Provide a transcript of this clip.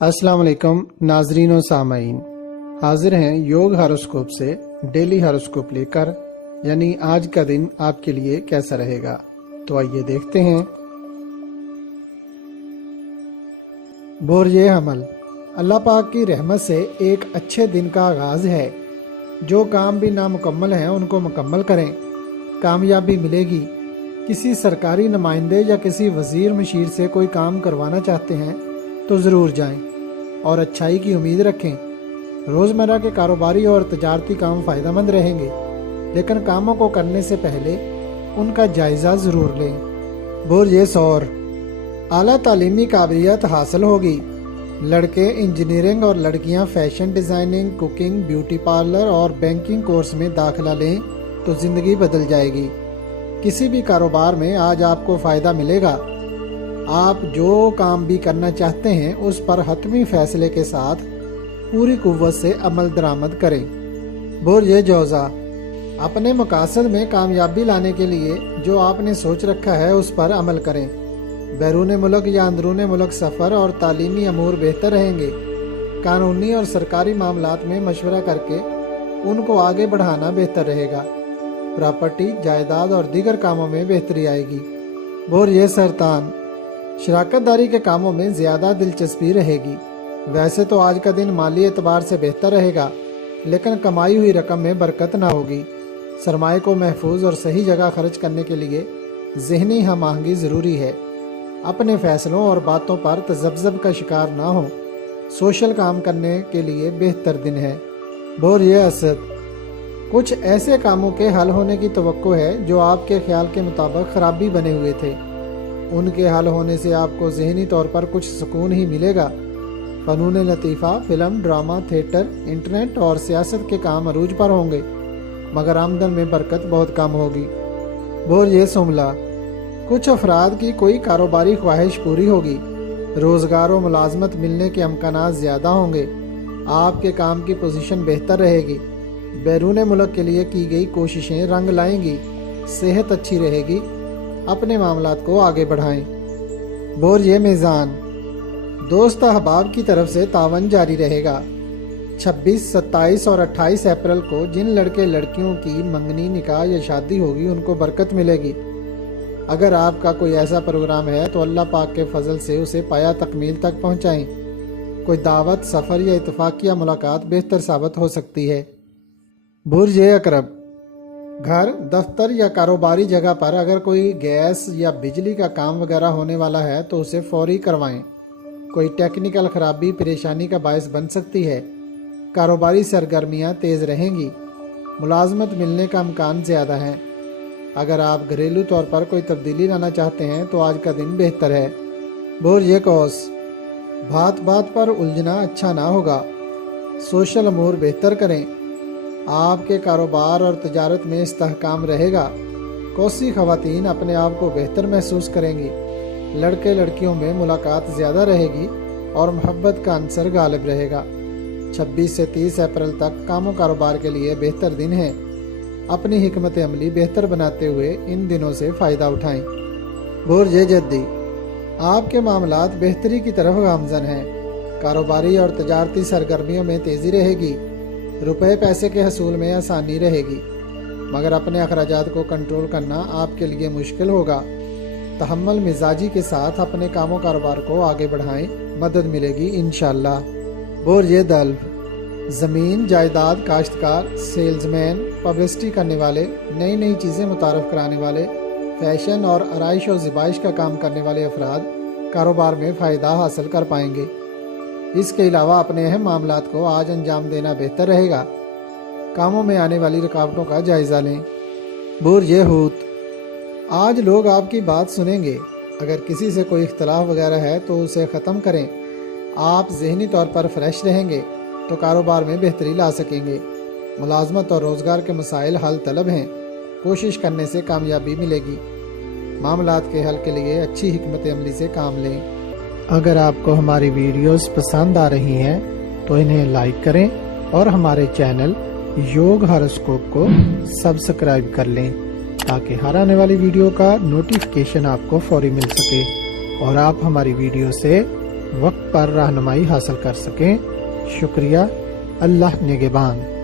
अस्सलाम वालेकुम नाजरीन और सामाइन, हाजिर हैं योग हॉरोस्कोप से डेली हॉरोस्कोप लेकर, यानी आज का दिन आपके लिए कैसा रहेगा। तो आइए देखते हैं। बोर्जे हमल, अल्लाह पाक की रहमत से एक अच्छे दिन का आगाज है। जो काम भी नामुकम्मल हैं उनको मुकम्मल करें, कामयाबी मिलेगी। किसी सरकारी नुमाइंदे या किसी वजीर मशीर से कोई काम करवाना चाहते हैं तो ज़रूर जाएं और अच्छाई की उम्मीद रखें। रोज़मर्रा के कारोबारी और तजारती काम फ़ायदेमंद रहेंगे, लेकिन कामों को करने से पहले उनका जायज़ा ज़रूर लें। बुर्ज सौर, आला तालीमी काबिलियत हासिल होगी। लड़के इंजीनियरिंग और लड़कियां fashion designing, cooking, beauty parlour और बैंकिंग कोर्स में दाखिला लें तो ज़िंदगी बदल जाएगी। किसी भी कारोबार में आज आपको फ़ायदा मिलेगा। आप जो काम भी करना चाहते हैं उस पर हतमी फैसले के साथ पूरी कुव्वत से अमल दरामद करें। बुर्ज जौज़ा, अपने मकासद में कामयाबी लाने के लिए जो आपने सोच रखा है उस पर अमल करें। बैरून मुल्क या अंदरून मुल्क सफ़र और तालीमी अमूर बेहतर रहेंगे। कानूनी और सरकारी मामलात में मशवरा करके उनको आगे बढ़ाना बेहतर रहेगा। प्रॉपर्टी, जायदाद और दीगर कामों में बेहतरी आएगी। बुर्ज सरतान, शराकतदारी के कामों में ज़्यादा दिलचस्पी रहेगी। वैसे तो आज का दिन माली एतबार से बेहतर रहेगा, लेकिन कमाई हुई रकम में बरकत ना होगी। सरमाए को महफूज और सही जगह खर्च करने के लिए ज़हनी हम आहंगी ज़रूरी है। अपने फ़ैसलों और बातों पर तज़ब्ज़ब का शिकार ना हो। सोशल काम करने के लिए बेहतर दिन है। बुर्ज असद, कुछ ऐसे कामों के हल होने की तवक्को है जो आपके ख्याल के मुताबिक खराबी बने हुए थे। उनके हल होने से आपको ज़हनी तौर पर कुछ सुकून ही मिलेगा। फ़नून लतीफ़ा, फ़िल्म, ड्रामा, थिएटर, इंटरनेट और सियासत के काम अरूज पर होंगे, मगर आमदन में बरकत बहुत कम होगी। बुर्ज सुमला, कुछ अफराद की कोई कारोबारी ख्वाहिश पूरी होगी। रोज़गार और मुलाजमत मिलने के अमकानात ज़्यादा होंगे। आपके काम की पोजीशन बेहतर रहेगी। बैरून मुल्क के लिए की गई कोशिशें रंग लाएंगी। सेहत अच्छी रहेगी। अपने मामलात को आगे बढ़ाएं। बुर्ज मीज़ान, दोस्त अहबाब की तरफ से तावन जारी रहेगा। 26, 27 और 28 अप्रैल को जिन लड़के लड़कियों की मंगनी, निकाह या शादी होगी उनको बरकत मिलेगी। अगर आपका कोई ऐसा प्रोग्राम है तो अल्लाह पाक के फजल से उसे पाया तकमील तक पहुँचाएँ। कोई दावत, सफ़र या इत्तफाकिया मुलाकात बेहतर साबित हो सकती है। बुर्ज अकरब, घर, दफ्तर या कारोबारी जगह पर अगर कोई गैस या बिजली का काम वगैरह होने वाला है तो उसे फौरी करवाएं। कोई टेक्निकल खराबी परेशानी का बायस बन सकती है। कारोबारी सरगर्मियां तेज़ रहेंगी। मुलाजमत मिलने का इम्कान ज़्यादा है। अगर आप घरेलू तौर पर कोई तब्दीली लाना चाहते हैं तो आज का दिन बेहतर है। बुर्ज कौस, बात बात पर उलझना अच्छा ना होगा। सोशल अमूर बेहतर करें। आपके कारोबार और तजारत में इस्तेहकाम रहेगा। कौसी ख़वातीन अपने आप को बेहतर महसूस करेंगी। लड़के लड़कियों में मुलाकात ज़्यादा रहेगी और मोहब्बत का अंसर गालिब रहेगा। 26 से 30 अप्रैल तक कामों कारोबार के लिए बेहतर दिन है। अपनी हिकमत अमली बेहतर बनाते हुए इन दिनों से फ़ायदा उठाएं। बुर्ज जद्दी, आपके मामलात बेहतरी की तरफ गामज़न हैं। कारोबारी और तजारती सरगर्मियों में तेज़ी रहेगी। रुपए पैसे के हसूल में आसानी रहेगी, मगर अपने अखराजात को कंट्रोल करना आपके लिए मुश्किल होगा। तहम्मुल मिजाजी के साथ अपने कामों कारोबार को आगे बढ़ाएं, मदद मिलेगी इंशाअल्लाह। बुर्ज दल्व, ज़मीन, जायदाद, काश्तकार, सेल्समैन, पब्लिसिटी करने वाले, नई नई चीज़ें मुतारफ़ कराने वाले, फैशन और आराइश और ज़िबाइश का काम करने वाले अफराद कारोबार में फ़ायदा हासिल कर पाएंगे। इसके अलावा अपने अहम मामलात को आज अंजाम देना बेहतर रहेगा। कामों में आने वाली रुकावटों का जायज़ा लें। बुर्ज हूत, आज लोग आपकी बात सुनेंगे। अगर किसी से कोई इख्तलाफ वगैरह है तो उसे ख़त्म करें। आप ज़हनी तौर पर फ्रेश रहेंगे तो कारोबार में बेहतरी ला सकेंगे। मुलाजमत और रोज़गार के मसाइल हल तलब हैं। कोशिश करने से कामयाबी मिलेगी। मामलात के हल के लिए अच्छी हिकमत अमली से काम लें। अगर आपको हमारी वीडियोस पसंद आ रही हैं तो इन्हें लाइक करें और हमारे चैनल योग हॉरोस्कोप को सब्सक्राइब कर लें, ताकि हर आने वाली वीडियो का नोटिफिकेशन आपको फौरी मिल सके और आप हमारी वीडियो से وقت پر رہنمائی حاصل کر سکیں۔ شکریہ۔ اللہ نگہبان۔